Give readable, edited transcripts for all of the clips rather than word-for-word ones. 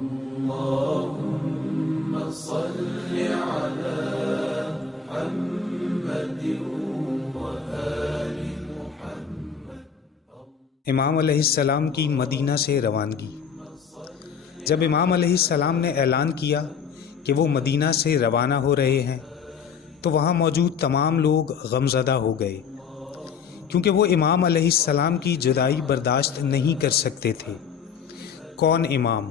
اللهم صل على محمد وآل محمد۔ امام علیہ السلام کی مدینہ سے روانگی۔ جب امام علیہ السلام نے اعلان کیا کہ وہ مدینہ سے روانہ ہو رہے ہیں تو وہاں موجود تمام لوگ غمزدہ ہو گئے، کیونکہ وہ امام علیہ السلام کی جدائی برداشت نہیں کر سکتے تھے۔ کون امام؟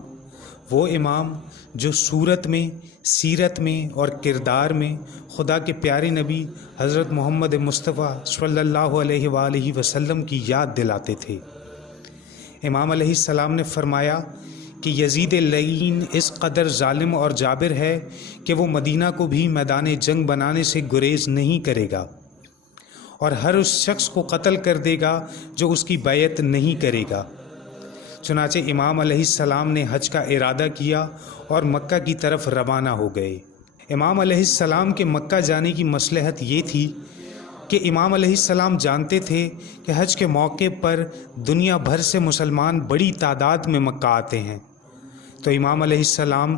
وہ امام جو صورت میں، سیرت میں اور کردار میں خدا کے پیارے نبی حضرت محمد مصطفیٰ صلی اللہ علیہ وآلہ وسلم کی یاد دلاتے تھے۔ امام علیہ السلام نے فرمایا کہ یزید لعین اس قدر ظالم اور جابر ہے کہ وہ مدینہ کو بھی میدان جنگ بنانے سے گریز نہیں کرے گا، اور ہر اس شخص کو قتل کر دے گا جو اس کی بیعت نہیں کرے گا۔ چنانچہ امام علیہ السلام نے حج کا ارادہ کیا اور مکہ کی طرف روانہ ہو گئے۔ امام علیہ السلام کے مکہ جانے کی مصلحت یہ تھی کہ امام علیہ السلام جانتے تھے کہ حج کے موقع پر دنیا بھر سے مسلمان بڑی تعداد میں مکہ آتے ہیں، تو امام علیہ السلام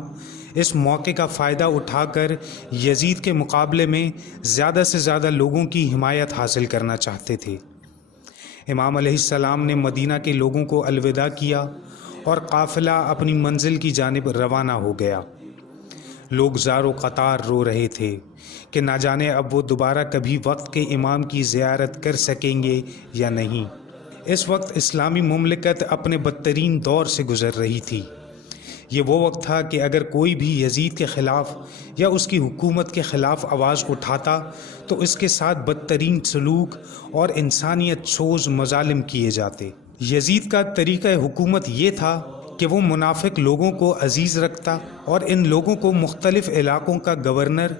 اس موقع کا فائدہ اٹھا کر یزید کے مقابلے میں زیادہ سے زیادہ لوگوں کی حمایت حاصل کرنا چاہتے تھے۔ امام علیہ السلام نے مدینہ کے لوگوں کو الوداع کیا اور قافلہ اپنی منزل کی جانب روانہ ہو گیا۔ لوگ زار و قطار رو رہے تھے کہ نہ جانے اب وہ دوبارہ کبھی وقت کے امام کی زیارت کر سکیں گے یا نہیں۔ اس وقت اسلامی مملکت اپنے بدترین دور سے گزر رہی تھی۔ یہ وہ وقت تھا کہ اگر کوئی بھی یزید کے خلاف یا اس کی حکومت کے خلاف آواز اٹھاتا تو اس کے ساتھ بدترین سلوک اور انسانیت سوز مظالم کیے جاتے۔ یزید کا طریقہ حکومت یہ تھا کہ وہ منافق لوگوں کو عزیز رکھتا اور ان لوگوں کو مختلف علاقوں کا گورنر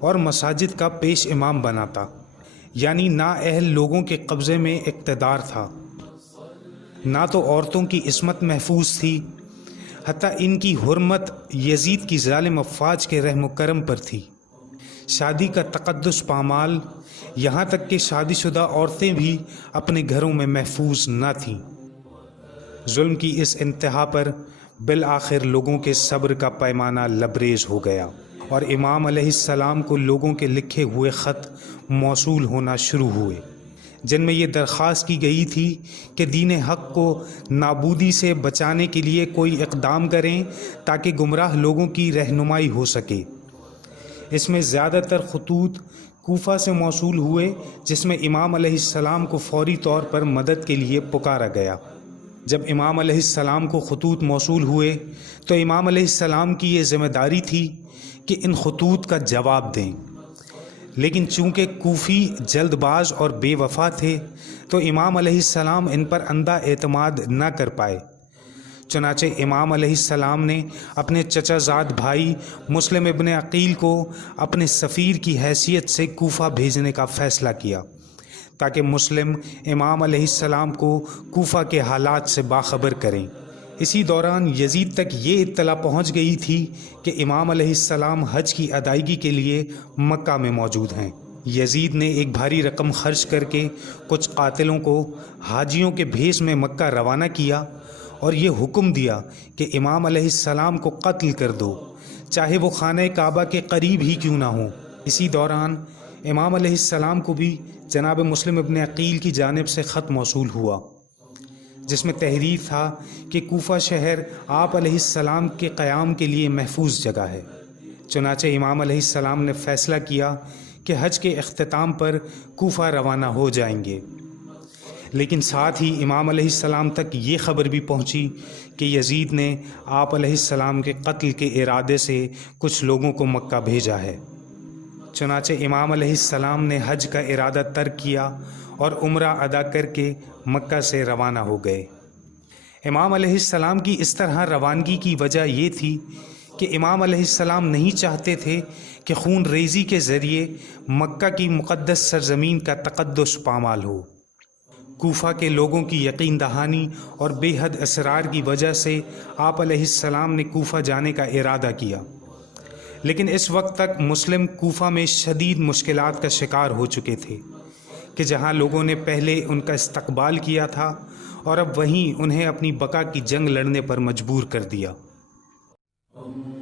اور مساجد کا پیش امام بناتا، یعنی نااہل لوگوں کے قبضے میں اقتدار تھا۔ نہ تو عورتوں کی عصمت محفوظ تھی، حتیٰ ان کی حرمت یزید کی ظالم افواج کے رحم و کرم پر تھی۔ شادی کا تقدس پامال، یہاں تک کہ شادی شدہ عورتیں بھی اپنے گھروں میں محفوظ نہ تھیں۔ ظلم کی اس انتہا پر بالآخر لوگوں کے صبر کا پیمانہ لبریز ہو گیا اور امام علیہ السلام کو لوگوں کے لکھے ہوئے خط موصول ہونا شروع ہوئے، جن میں یہ درخواست کی گئی تھی کہ دین حق کو نابودی سے بچانے کے لیے کوئی اقدام کریں تاکہ گمراہ لوگوں کی رہنمائی ہو سکے۔ اس میں زیادہ تر خطوط کوفہ سے موصول ہوئے، جس میں امام علیہ السلام کو فوری طور پر مدد کے لیے پکارا گیا۔ جب امام علیہ السلام کو خطوط موصول ہوئے تو امام علیہ السلام کی یہ ذمہ داری تھی کہ ان خطوط کا جواب دیں، لیکن چونکہ کوفی جلد باز اور بے وفا تھے تو امام علیہ السلام ان پر اندھا اعتماد نہ کر پائے۔ چنانچہ امام علیہ السلام نے اپنے چچا زاد بھائی مسلم ابن عقیل کو اپنے سفیر کی حیثیت سے کوفہ بھیجنے کا فیصلہ کیا تاکہ مسلم امام علیہ السلام کو کوفہ کے حالات سے باخبر کریں۔ اسی دوران یزید تک یہ اطلاع پہنچ گئی تھی کہ امام علیہ السلام حج کی ادائیگی کے لیے مکہ میں موجود ہیں۔ یزید نے ایک بھاری رقم خرچ کر کے کچھ قاتلوں کو حاجیوں کے بھیس میں مکہ روانہ کیا اور یہ حکم دیا کہ امام علیہ السلام کو قتل کر دو، چاہے وہ خانہ کعبہ کے قریب ہی کیوں نہ ہو۔ اسی دوران امام علیہ السلام کو بھی جناب مسلم ابن عقیل کی جانب سے خط موصول ہوا، جس میں تحریر تھا کہ کوفہ شہر آپ علیہ السلام کے قیام کے لیے محفوظ جگہ ہے۔ چنانچہ امام علیہ السلام نے فیصلہ کیا کہ حج کے اختتام پر کوفہ روانہ ہو جائیں گے، لیکن ساتھ ہی امام علیہ السلام تک یہ خبر بھی پہنچی کہ یزید نے آپ علیہ السلام کے قتل کے ارادے سے کچھ لوگوں کو مکہ بھیجا ہے۔ چنانچہ امام علیہ السلام نے حج کا ارادہ ترک کیا اور عمرہ ادا کر کے مکہ سے روانہ ہو گئے۔ امام علیہ السلام کی اس طرح روانگی کی وجہ یہ تھی کہ امام علیہ السلام نہیں چاہتے تھے کہ خون ریزی کے ذریعے مکہ کی مقدس سرزمین کا تقدس پامال ہو۔ کوفہ کے لوگوں کی یقین دہانی اور بے حد اصرار کی وجہ سے آپ علیہ السلام نے کوفہ جانے کا ارادہ کیا، لیکن اس وقت تک مسلم کوفہ میں شدید مشکلات کا شکار ہو چکے تھے کہ جہاں لوگوں نے پہلے ان کا استقبال کیا تھا اور اب وہیں انہیں اپنی بقا کی جنگ لڑنے پر مجبور کر دیا۔ اللہ